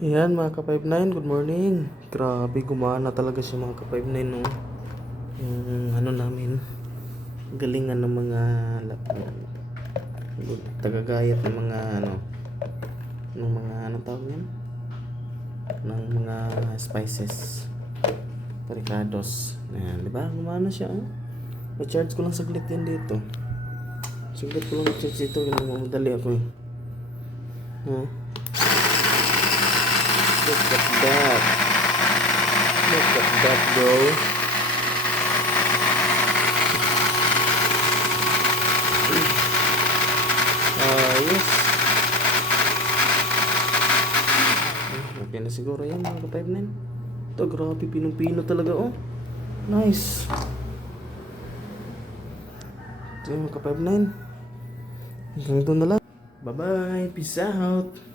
Ayan mga ka-59, good morning. Grabe, gumana talaga siya mga ka-59 no. Yung ano namin, galingan ng mga tagagayat ng mga ng mga tawag yan? Ng mga spices. Ricados. Ayan, di ba? Gumana siya. Oh. Pa-charge ko lang saglit yan dito. Saglit ko lang i-charge dito. Madali ako eh. Huh? Look at that. Look at that, bro. Yes. Okay na siguro yan mga ka-59. Ito, grabe. Pinong-pino talaga, oh. Nice. Ito yung mga ka-59. Hanggang doon na lang. Bye-bye. Peace out.